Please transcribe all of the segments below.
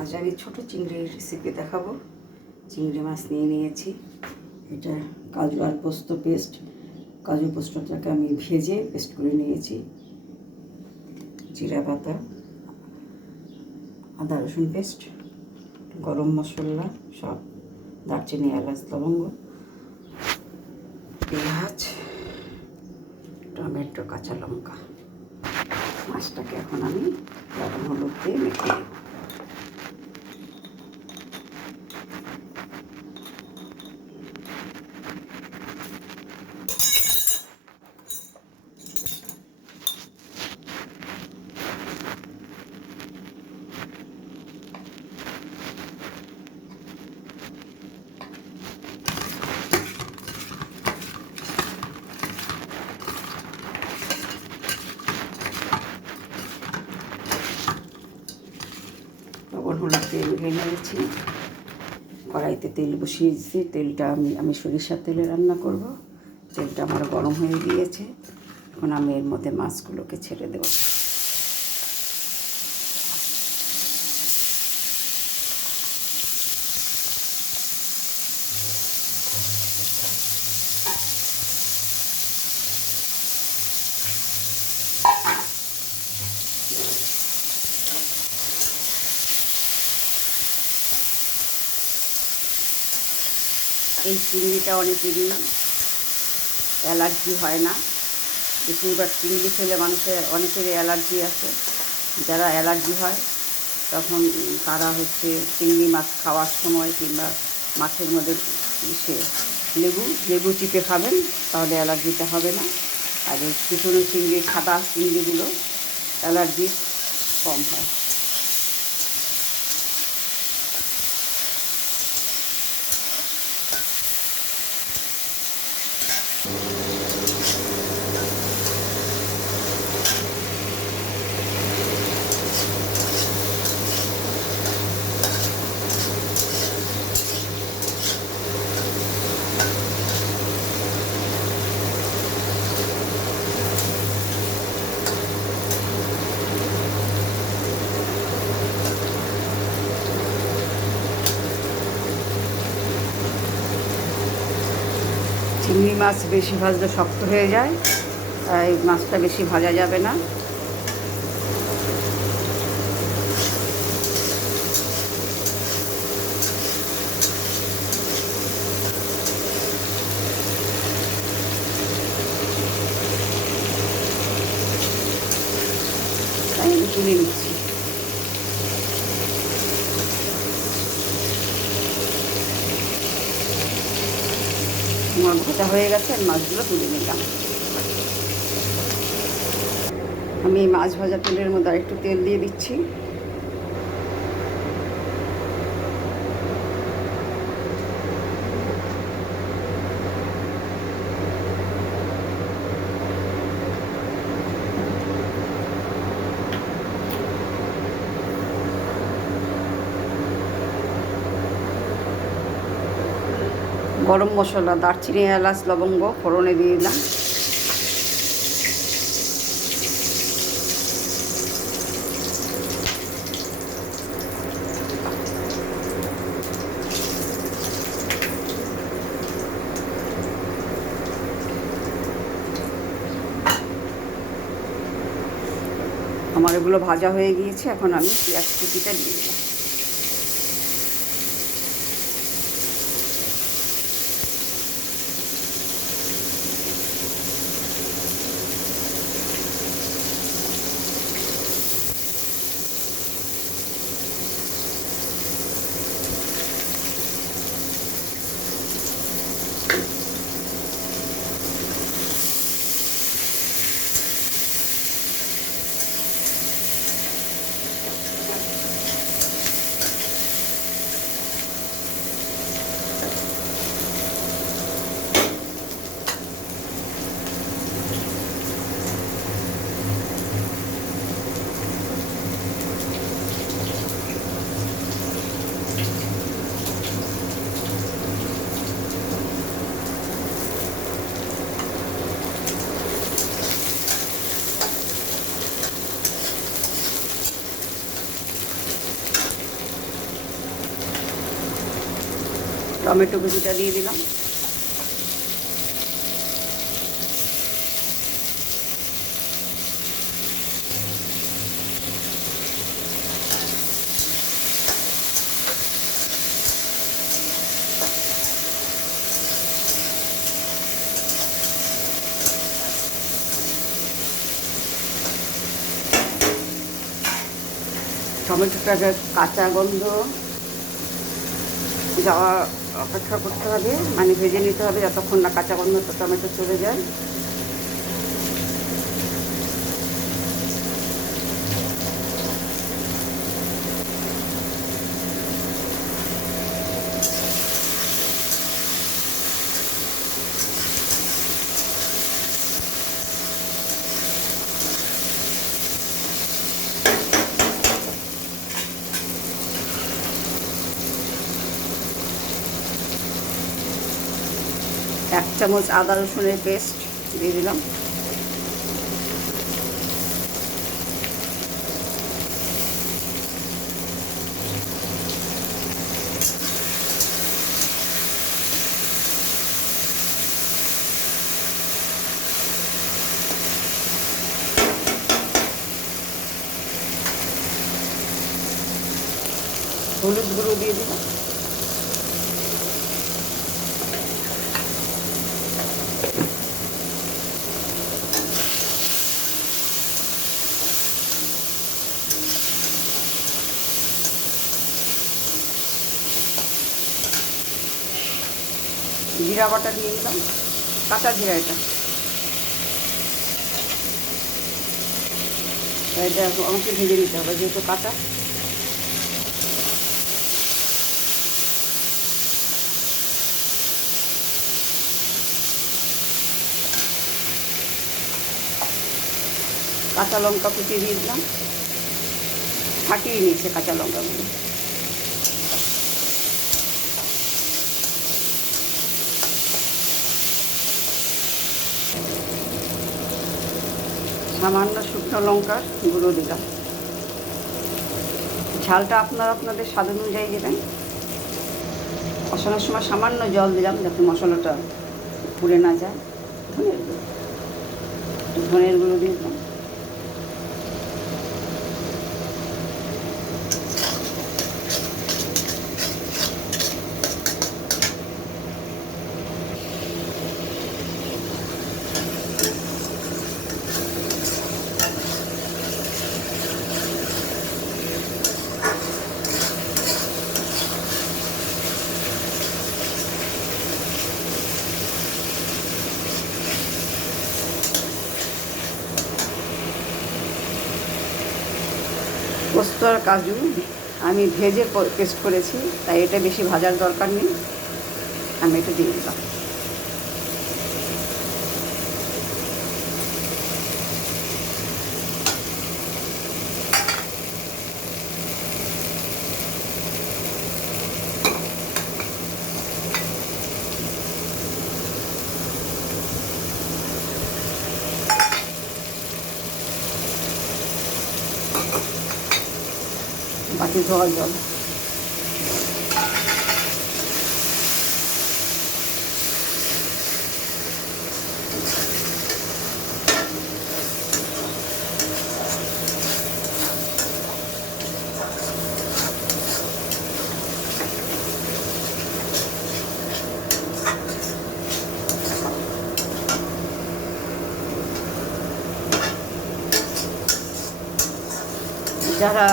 আজ আমি ছোট চিংড়ির রেসিপি দেখাবো। চিংড়ি মাছ নিয়ে নিয়েছি। এটা কাজু আর পোস্ত পেস্ট। কাজু পোস্তটাকে আমি ভেজে পেস্ট করে নিয়েছি। জিরা পাতা, আদা রসুন পেস্ট, গরম মশলা সব, দারচিনি, এলাচ, লবঙ্গ, পেঁয়াজ, টমেটো, কাঁচা লঙ্কা। মাছটাকে এখন আমি লবণ হলুদ দিয়ে মেখে দেব। লবণ হলুদ দিয়ে মেখে নিয়েছি। কড়াইতে তেল বসিয়েছি। তেলটা আমি সরিষার তেলে রান্না করব। তেলটা আমার গরম হয়ে গিয়েছে। এখন আমি এর মধ্যে মাছগুলোকে ছেড়ে দেব। এই চিংড়িটা অনেকেরই অ্যালার্জি হয় না। বেশিরভাগ চিংড়ি খেলে অনেকেরই অ্যালার্জি আছে। যারা অ্যালার্জি হয় তখন তারা চিংড়ি মাছ খাওয়ার সময় কিংবা মাছের মধ্যে লেবু চিপে খাবেন, তাহলে অ্যালার্জিটা হবে না। আর এই কুচনো চিংড়ি, সাদা চিংড়িগুলো অ্যালার্জি কম হয়। চিংড়ি মাছ বেশি ভাজলে শক্ত হয়ে যায়, তাই মাছটা বেশি ভাজা যাবে না। তাই আমি তুলে নিচ্ছি। আমার ভাজা হয়ে গেছে, আর মাছগুলো তুলে নিলাম। আমি এই মাছ ভাজা তেলের মধ্যে আরেকটু তেল দিয়ে দিচ্ছি। গরম মশলা, দারচিনি, এলাচ, লবঙ্গ ফোড়নে দিয়ে দিলাম। আমার এগুলো ভাজা হয়ে গিয়েছে। এখন আমি পেঁয়াজ কুচিটা দিয়ে দিলাম। টমেটো কুচিটা দিয়ে দিলাম। টমেটোটাকে কাঁচা গন্ধ যাওয়া অপেক্ষা করতে হবে, মানে ভেজে নিতে হবে যতক্ষণ না কাঁচা গন্ধটা টমেটো চলে যায়। এক চামচ আদা রসুনের পেস্ট দিয়ে দিলাম। হলুদ গুঁড়ো দিয়ে দিলাম। জিরা বাটা দিয়ে দিলাম, কাঁচা জিরা এটা আমাকে ভেজে নিতে হবে যেহেতু কাঁচা। কাঁচা লঙ্কা কুচিয়ে দিয়ে দিলাম, ফাটিয়ে নিয়েছে কাঁচা লঙ্কাগুলো। সামান্য শুকনো লঙ্কার গুঁড়ো দিলাম। ঝালটা আপনারা আপনাদের স্বাদ অনুযায়ী দেবেন। কষানোর সময় সামান্য জল দিলাম যাতে মশলাটা পুড়ে না যায়। ধনের গুঁড়ো দিয়ে দিলাম। পোস্ত আর কাজু আমি ভেজে পেস্ট করেছি, তাই এটা বেশি ভাজার দরকার নেই, আমি এটা দিয়ে দিলাম। বাকি ধোয়া জল। যারা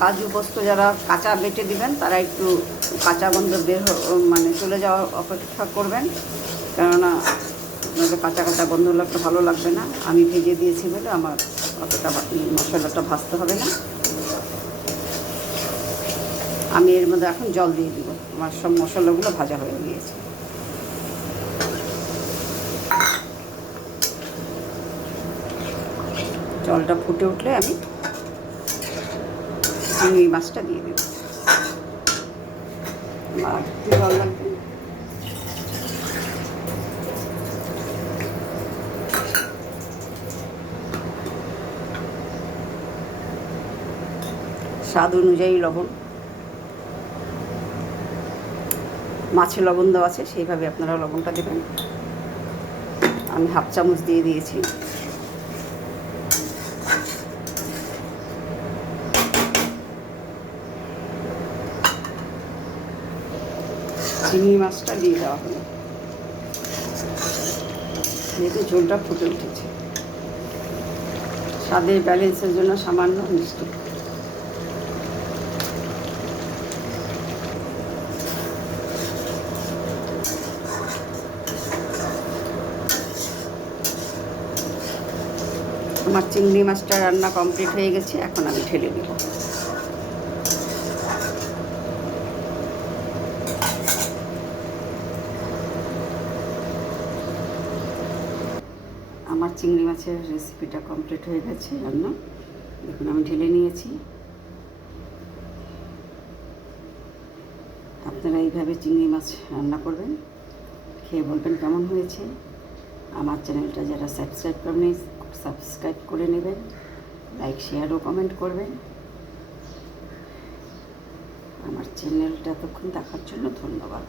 কাজু পোস্ত যারা কাঁচা বেটে দিবেন তারা একটু কাঁচা গন্ধ মানে চলে যাওয়া অপেক্ষা করবেন, কেননা আপনাদের কাঁচা কাঁচা গন্ধ লাগতে ভালো লাগবে না। আমি ভেজে দিয়েছি বলে আমার অতটা মশলাটা ভাজতে হবে না। আমি এর মধ্যে এখন জল দিয়ে দিব, আমার সব মশলাগুলো ভাজা হয়ে গিয়েছে। জলটা ফুটে উঠলে আমি চিংড়ি মাছটা দিয়ে দেব। আর একটু জল লাগবে। স্বাদ অনুযায়ী লবণ, মাছে লবণ দেওয়া আছে সেইভাবে আপনারা লবণটা দেবেন। আমি হাফ চামচ দিয়ে দিয়েছি। চিংড়ি মাছটা দিয়ে দেওয়া হলো, যেহেতু ঝোলটা ফুটে উঠেছে। স্বাদের ব্যালেন্সের জন্য সামান্য মিষ্টি। আমার চিংড়ি মাছটা রান্না কমপ্লিট হয়ে গেছে, এখন আমি ঢেলে নেব। আমার চিংড়ি মাছের রেসিপিটা কমপ্লিট হয়ে গেছে রান্না, দেখুন আমি ঢেলে নিয়েছি। আপনারা এইভাবে চিংড়ি মাছ রান্না করবেন, খেয়ে বলবেন কেমন হয়েছে। আমার চ্যানেলটা যারা সাবস্ক্রাইব করেনি সাবস্ক্রাইব করে নেবেন, লাইক শেয়ার ও কমেন্ট করবেন। আমার চ্যানেলটা এতক্ষণ দেখার জন্য ধন্যবাদ।